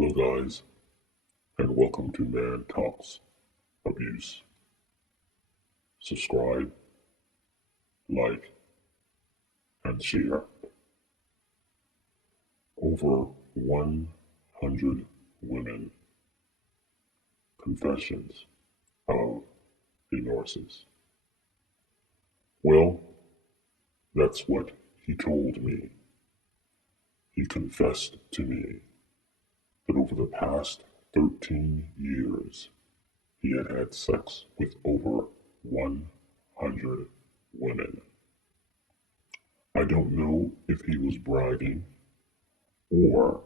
Hello, guys, and welcome to Man Talks Abuse. Subscribe, like, and share. Over 100 women confessions of a narcissist. Well, that's what he told me. He confessed to me that over the past 13 years, he had had sex with over 100 women. I don't know if he was bragging or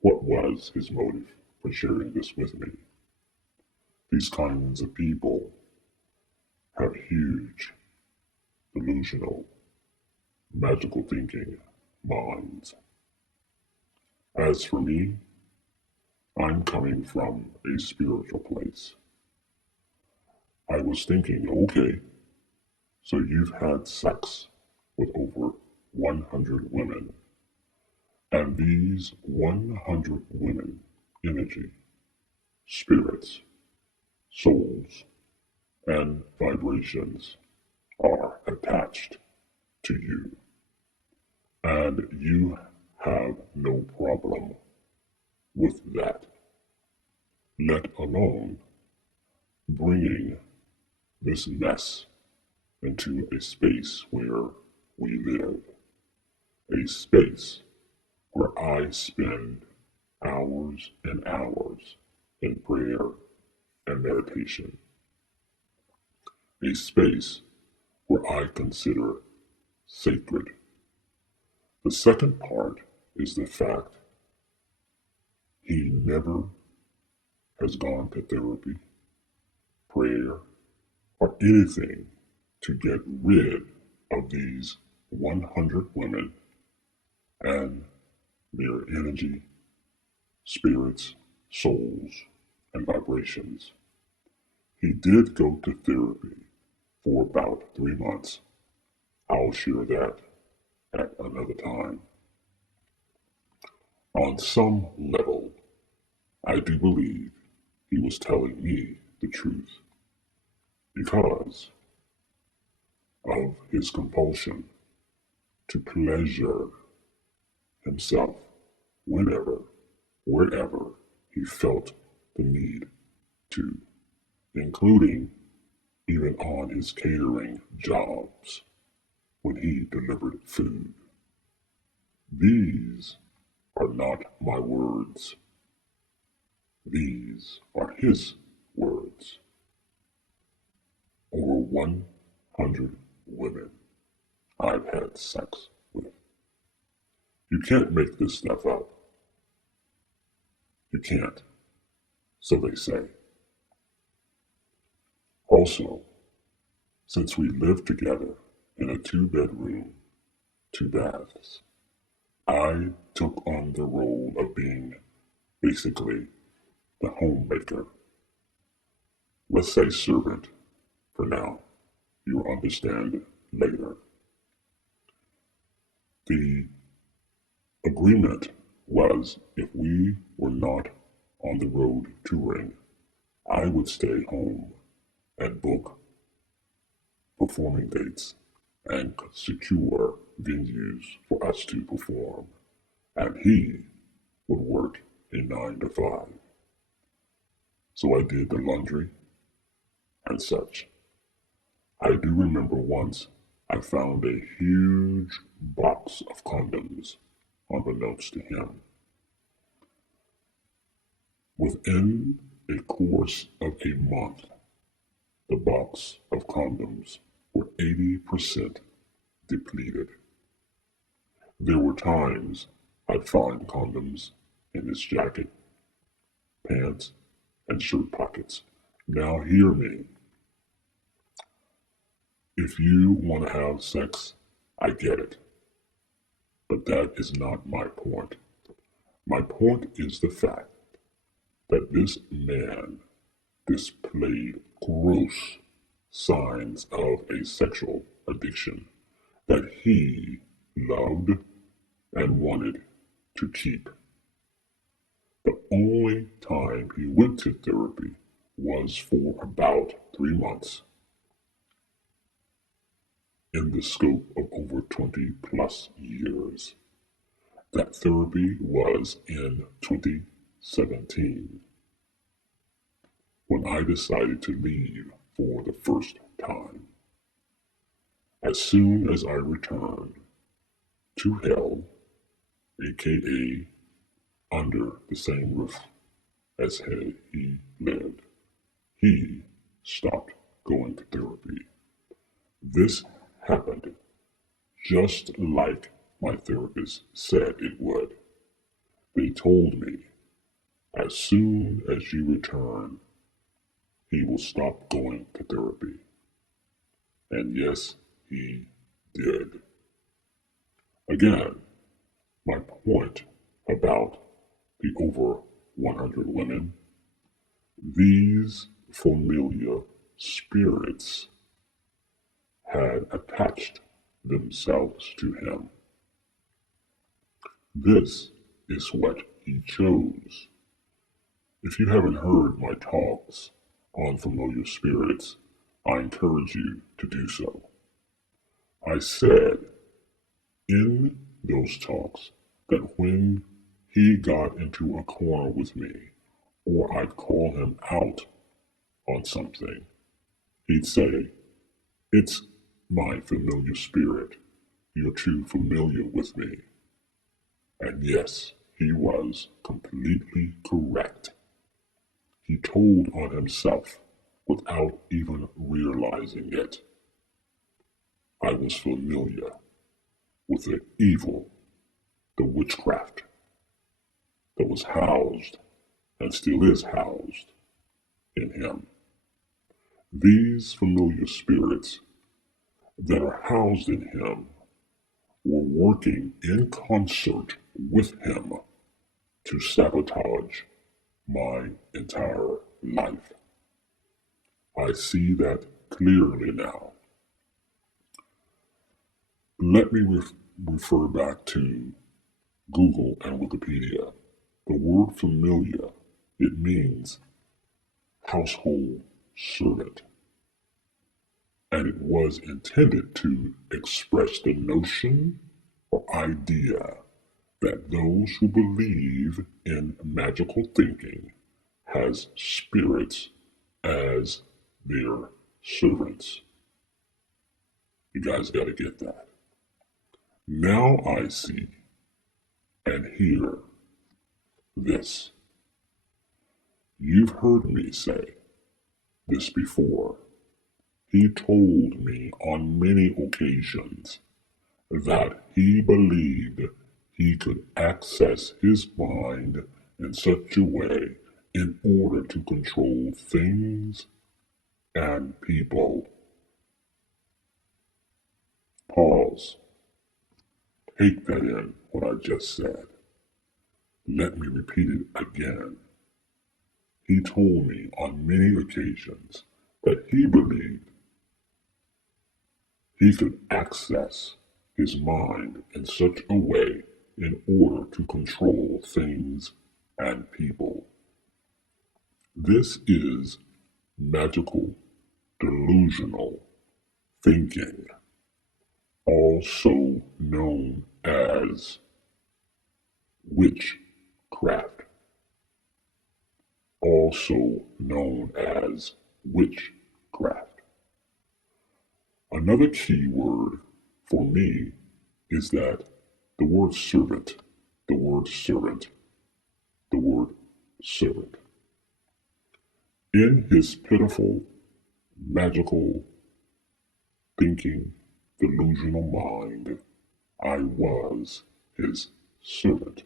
what was his motive for sharing this with me. These kinds of people have huge, delusional, magical thinking minds. As for me, I'm coming from a spiritual place. I was thinking, okay, so you've had sex with over 100 women, and these 100 women, energy, spirits, souls, and vibrations are attached to you, and you have no problem with that, let alone bringing this mess into a space where we live, a space where I spend hours and hours in prayer and meditation, a space where I consider sacred. The second part is the fact he never has gone to therapy, prayer, or anything to get rid of these 100 women and their energy, spirits, souls, and vibrations. He did go to therapy for about 3 months. I'll share that at another time. On some level, I do believe he was telling me the truth because of his compulsion to pleasure himself whenever, wherever he felt the need to, including even on his catering jobs when he delivered food. These are not my words. These are his words. Over 100 women I've had sex with. You can't make this stuff up. You can't. So they say. Also, since we lived together in a 2-bedroom, 2 baths, I took on the role of being basically the homemaker. Let's say servant for now. You'll understand later. The agreement was if we were not on the road touring, I would stay home and book performing dates and secure venues for us to perform, and he would work a 9 to 5. So I did the laundry and such. I do remember once I found a huge box of condoms, unbeknownst to him. Within a course of a month, the box of condoms were 80% depleted. There were times I'd find condoms in his jacket, pants, and shirt pockets. Now hear me. If you want to have sex, I get it. But that is not my point. My point is the fact that this man displayed gross signs of a sexual addiction that he loved and wanted to keep. The only time he went to therapy was for about 3 months in the scope of over 20 plus years. That therapy was in 2017 when I decided to leave for the first time. As soon as I returned to hell, aka under the same roof as he lived, he stopped going to therapy. This happened just like my therapist said it would. They told me, as soon as you return, he will stop going to therapy. And yes, he did. Again, my point about the over 100 women, these familiar spirits had attached themselves to him. This is what he chose. If you haven't heard my talks on familiar spirits, I encourage you to do so. I said in those talks that when he got into a corner with me, or I'd call him out on something, he'd say, "It's my familiar spirit. You're too familiar with me." And yes, he was completely correct. He told on himself without even realizing it. I was familiar with the evil, the witchcraft that was housed and still is housed in him. These familiar spirits that are housed in him were working in concert with him to sabotage my entire life. I see that clearly now. Let me refer back to Google and Wikipedia. The word familiar, it means household servant. And it was intended to express the notion or idea that those who believe in magical thinking has spirits as their servants. You guys got to get that. Now I see and hear this. You've heard me say this before. He told me on many occasions that he believed he could access his mind in such a way in order to control things and people. Pause. Take that in, what I just said. Let me repeat it again. He told me on many occasions that he believed he could access his mind in such a way in order to control things and people. This is magical, delusional thinking, also known as witchcraft, also known as witchcraft. Another key word for me is that the word servant, the word servant, the word servant. In his pitiful, magical thinking, delusional mind, I was his servant.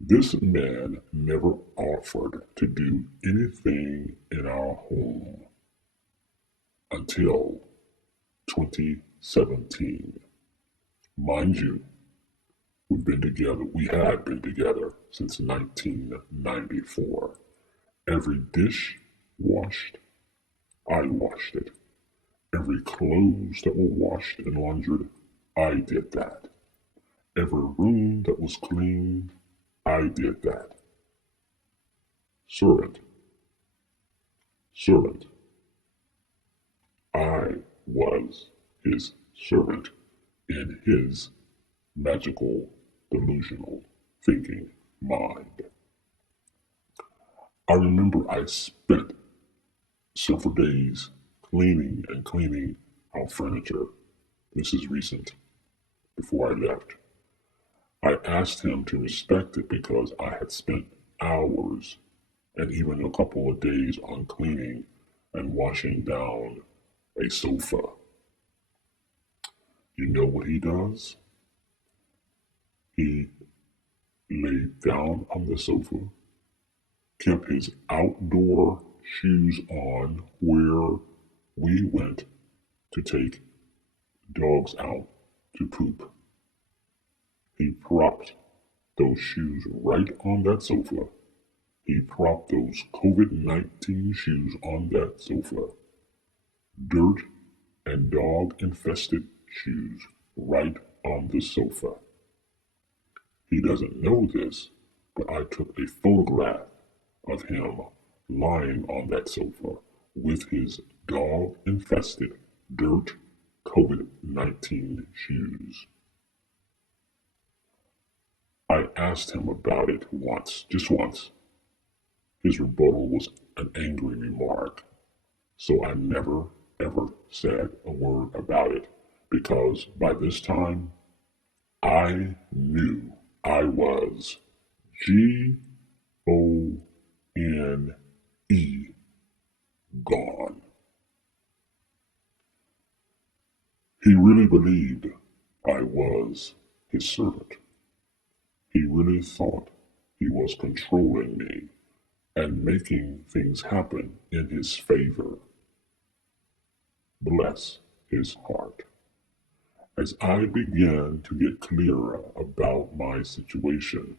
This man never offered to do anything in our home until 2017. Mind you, we had been together since 1994. Every dish washed, I washed it. Every clothes that were washed and laundered, I did that. Every room that was cleaned, I did that. servant, servant. I was his servant in his magical, delusional thinking mind. I remember I spent several days cleaning and cleaning our furniture. This is recent, before I left. I asked him to respect it because I had spent hours and even a couple of days on cleaning and washing down a sofa. You know what he does? He laid down on the sofa, kept his outdoor shoes on where we went to take dogs out to poop. He propped those shoes right on that sofa. He propped those COVID-19 shoes on that sofa. Dirt and dog-infested shoes right on the sofa. He doesn't know this, but I took a photograph of him lying on that sofa with his dog-infested, dirt COVID-19 shoes. I asked him about it once, just once. His rebuttal was an angry remark, so I never, ever said a word about it, because by this time, I knew I was Gone, gone. He really believed I was his servant. He really thought he was controlling me and making things happen in his favor. Bless his heart. As I began to get clearer about my situation,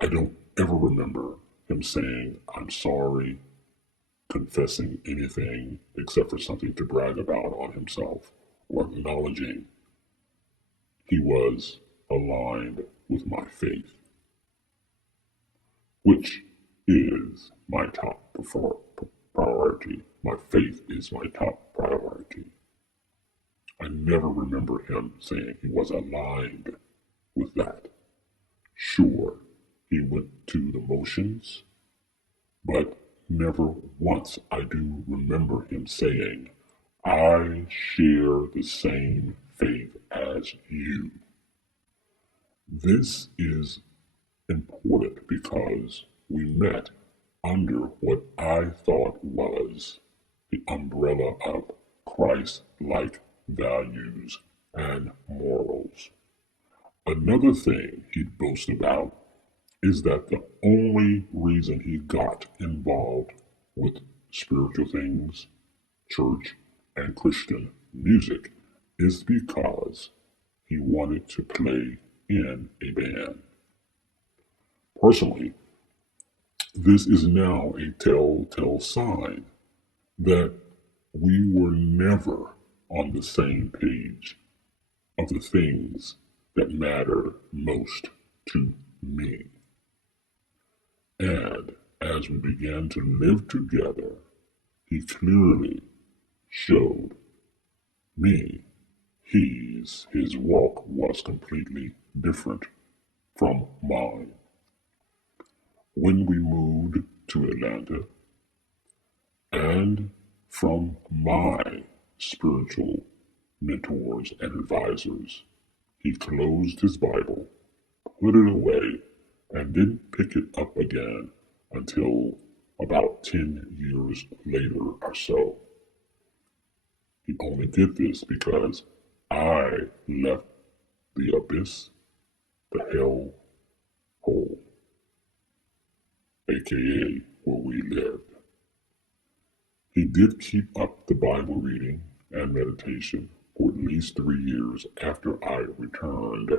I don't ever remember him saying, "I'm sorry," confessing anything except for something to brag about on himself, or acknowledging he was aligned with my faith, which is my top priority. My faith is my top priority. I never remember him saying he was aligned with that. Sure, he went to the motions, but never once I do remember him saying, "I share the same faith as you." This is important because we met under what I thought was the umbrella of Christ-like values and morals. Another thing he'd boast about is that the only reason he got involved with spiritual things, church, and Christian music is because he wanted to play in a band. Personally, this is now a telltale sign that we were never on the same page of the things that matter most to me. And as we began to live together, he clearly showed me his walk was completely different from mine. When we moved to Atlanta, and from my spiritual mentors and advisors, he closed his Bible, put it away, and didn't pick it up again until about 10 years later or so. He only did this because I left the abyss, the hell hole, aka where we lived. He did keep up the Bible reading and meditation for at least 3 years after I returned,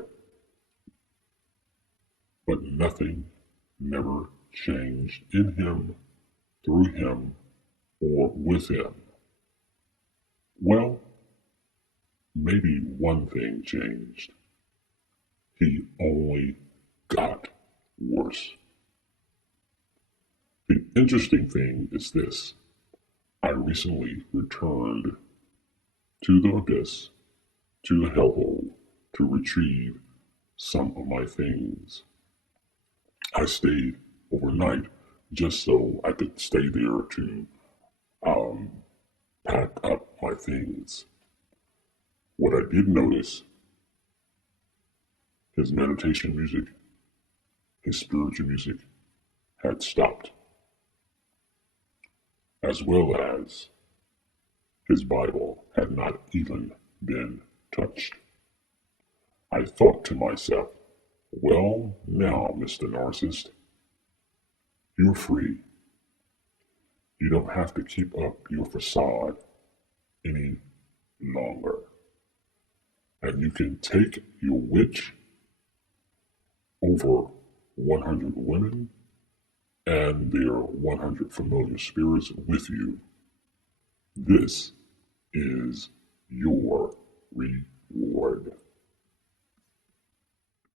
but nothing never changed in him, through him, or with him. Well, maybe one thing changed. He only got worse. The interesting thing is this. I recently returned to the abyss, to the hellhole, to retrieve some of my things. I stayed overnight just so I could stay there to um, pack up my things. What I did notice, his meditation music, his spiritual music had stopped, as well as his Bible had not even been touched. I thought to myself, well, now, Mr. Narcissist, you're free. You don't have to keep up your facade any longer. And you can take your witch over 100 women and their 100 familiar spirits with you. This is your revenge.